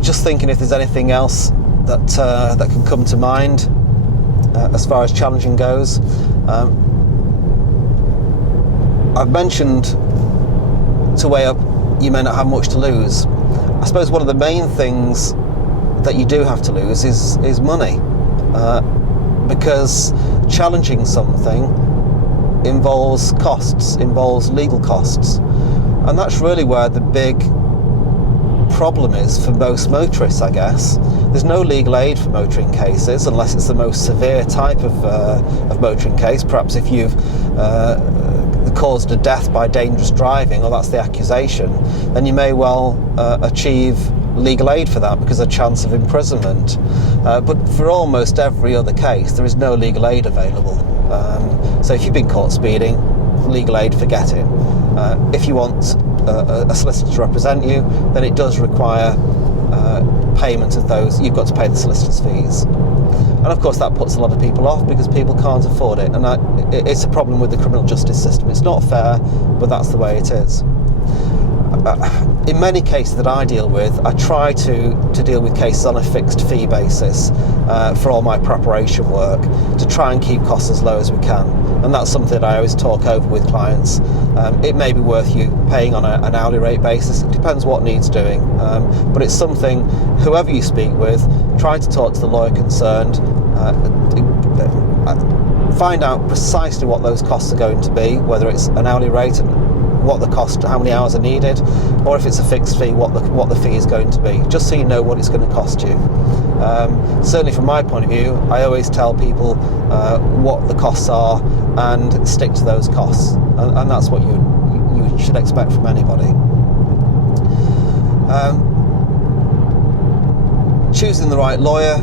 Just thinking if there's anything else that can come to mind as far as challenging goes. I've mentioned to weigh up, you may not have much to lose. I suppose one of the main things that you do have to lose is money, because challenging something involves costs, involves legal costs, and that's really where the big problem is for most motorists, I guess. There's no legal aid for motoring cases unless it's the most severe type of motoring case. Perhaps if you've caused a death by dangerous driving, or that's the accusation, then you may well achieve legal aid for that because of a chance of imprisonment. But for almost every other case, there is no legal aid available. So if you've been caught speeding, legal aid, forget it. If you want a solicitor to represent you, then it does require payment of those. You've got to pay the solicitor's fees. And of course that puts a lot of people off because people can't afford it, and it's a problem with the criminal justice system. It's not fair, but that's the way it is. In many cases that I deal with, I try to deal with cases on a fixed fee basis for all my preparation work, to try and keep costs as low as we can, and that's something that I always talk over with clients. It may be worth you paying on an hourly rate basis. It depends what needs doing, but it's something, whoever you speak with, try to talk to the lawyer concerned, find out precisely what those costs are going to be, whether it's an hourly rate and what the cost, how many hours are needed, or if it's a fixed fee, what the fee is going to be, just so you know what it's going to cost you. Certainly from my point of view, I always tell people what the costs are and stick to those costs, and that's what you should expect from anybody. Choosing the right lawyer,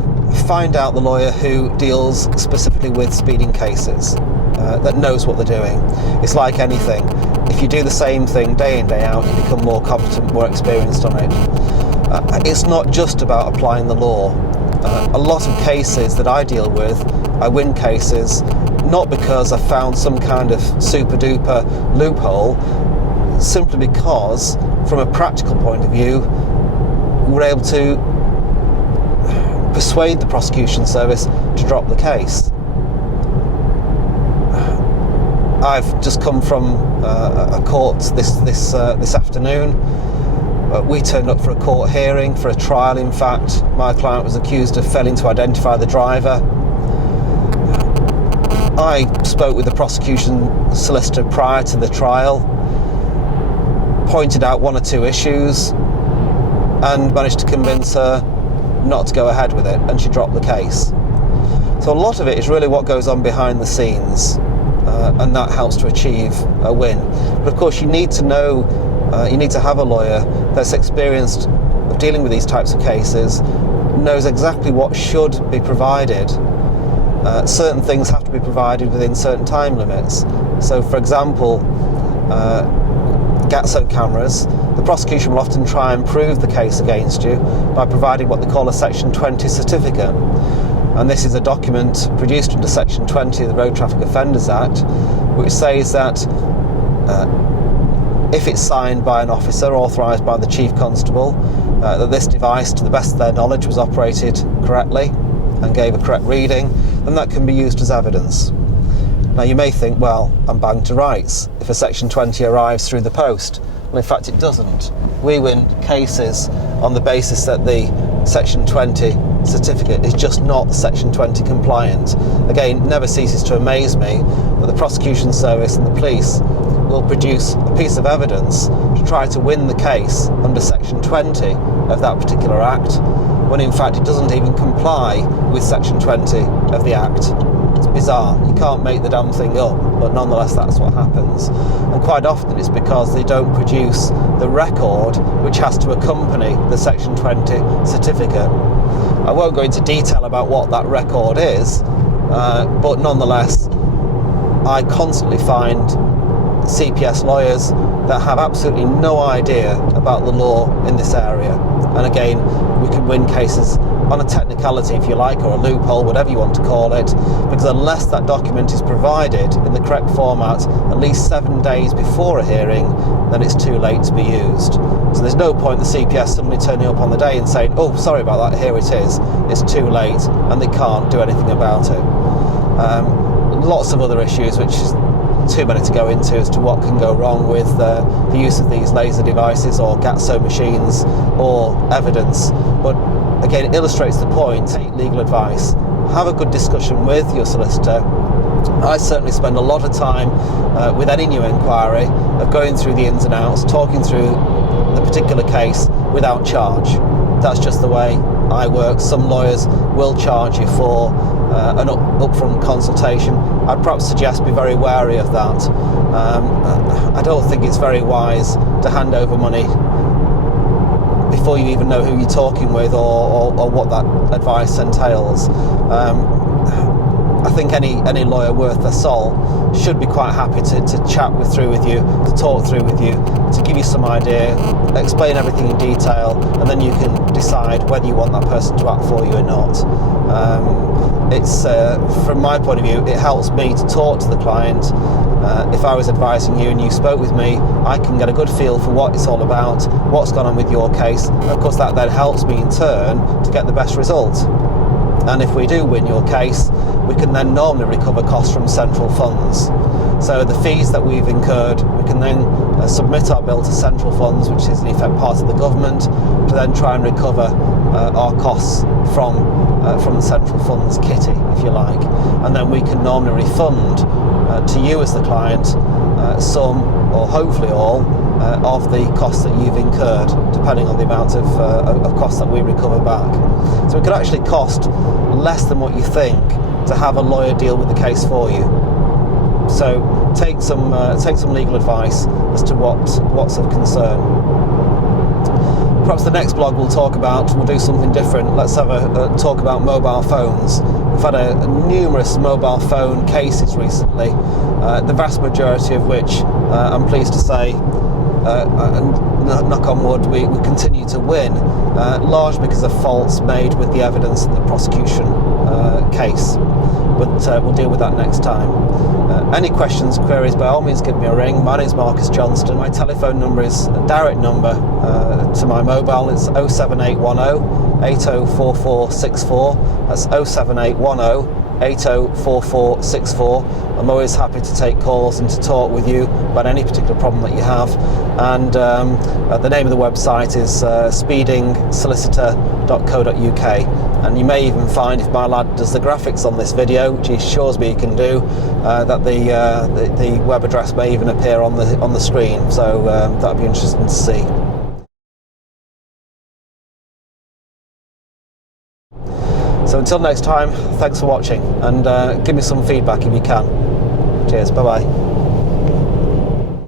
find out the lawyer who deals specifically with speeding cases, that knows what they're doing. It's like anything. If you do the same thing day in, day out, you become more competent, more experienced on it. It's not just about applying the law. A lot of cases that I deal with, I win cases not because I found some kind of super duper loophole, simply because from a practical point of view, we're able to persuade the prosecution service to drop the case. I've just come from a court this afternoon. We turned up for a court hearing, for a trial in fact. My client was accused of failing to identify the driver. I spoke with the prosecution solicitor prior to the trial, pointed out one or two issues, and managed to convince her not to go ahead with it, and she dropped the case. So a lot of it is really what goes on behind the scenes, and that helps to achieve a win. But of course you need to know, you need to have a lawyer that's experienced of dealing with these types of cases, knows exactly what should be provided. Certain things have to be provided within certain time limits. So for example, GATSO cameras, the prosecution will often try and prove the case against you by providing what they call a Section 20 certificate. And this is a document produced under Section 20 of the Road Traffic Offenders Act, which says that if it's signed by an officer authorised by the Chief Constable, that this device, to the best of their knowledge, was operated correctly and gave a correct reading, then that can be used as evidence. Now you may think, well, I'm banged to rights if a Section 20 arrives through the post. Well, in fact it doesn't. We win cases on the basis that the Section 20 certificate is just not Section 20 compliant. Again, it never ceases to amaze me that the prosecution service and the police will produce a piece of evidence to try to win the case under Section 20 of that particular act, when in fact it doesn't even comply with Section 20 of the act. It's bizarre. You can't make the damn thing up, but nonetheless that's what happens. And quite often it's because they don't produce the record which has to accompany the Section 20 certificate. I won't go into detail about what that record is, but nonetheless I constantly find CPS lawyers that have absolutely no idea about the law in this area. And again, we can win cases on a technicality, if you like, or a loophole, whatever you want to call it, because unless that document is provided in the correct format at least 7 days before a hearing, then it's too late to be used. So there's no point the CPS suddenly turning up on the day and saying, oh, sorry about that, here it is. It's too late, and they can't do anything about it. Lots of other issues, which is too many to go into, as to what can go wrong with the use of these laser devices or GATSO machines or evidence. But again, it illustrates the point. Take legal advice. Have a good discussion with your solicitor. I certainly spend a lot of time with any new inquiry of going through the ins and outs, talking through the particular case without charge. That's just the way I work. Some lawyers will charge you for an upfront consultation. I'd perhaps suggest be very wary of that. I don't think it's very wise to hand over money before you even know who you're talking with or what that advice entails. I think any lawyer worth their salt should be quite happy to chat through with you, to talk through with you, to give you some idea, explain everything in detail, and then you can decide whether you want that person to act for you or not. It's from my point of view, it helps me to talk to the client. If I was advising you and you spoke with me, I can get a good feel for what it's all about, what's gone on with your case. Of course, that then helps me in turn to get the best result. And if we do win your case, we can then normally recover costs from central funds. So the fees that we've incurred, we can then submit our bill to central funds, which is in effect part of the government, to then try and recover our costs from the central funds kitty, if you like. And then we can normally refund to you as the client some, or hopefully all, of the costs that you've incurred, depending on the amount of costs that we recover back. So it could actually cost less than what you think to have a lawyer deal with the case for you. So take some legal advice as to what's of concern. Perhaps the next blog we'll do something different. Let's have a talk about mobile phones. We've had numerous mobile phone cases recently, the vast majority of which, I'm pleased to say, knock on wood, we continue to win, largely because of faults made with the evidence in the prosecution case. But we'll deal with that next time. Any questions, queries, by all means give me a ring. My name's Marcus Johnston. My telephone number is a direct number to my mobile. It's 07810 804464. That's 07810 804464. I'm always happy to take calls and to talk with you about any particular problem that you have. And the name of the website is speedingsolicitor.co.uk. And you may even find, if my lad does the graphics on this video, which he assures me he can do, that the web address may even appear on the screen. So that'd be interesting to see. So until next time, thanks for watching, and give me some feedback if you can. Cheers, bye bye.